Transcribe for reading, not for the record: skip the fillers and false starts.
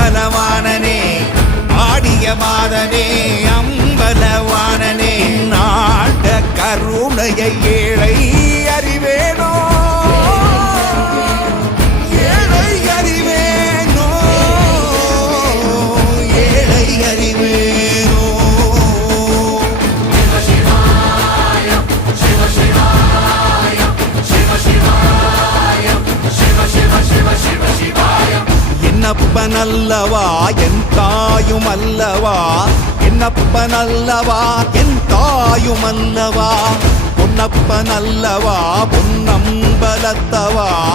அம்பலவானனே ஆடிய மாதனே அம்பலவானனே நாட கருணையை ஏழை அறிவேனோ ஏழை அறிவேனோ ஏழை அறிவேனோ என்னப்பனல்லவா என் தாயும் அல்லவா என்னப்பனல்லவா என் தாயும் அல்லவா பொன்னப்பனல்லவா பொன்னம்பலத்தவா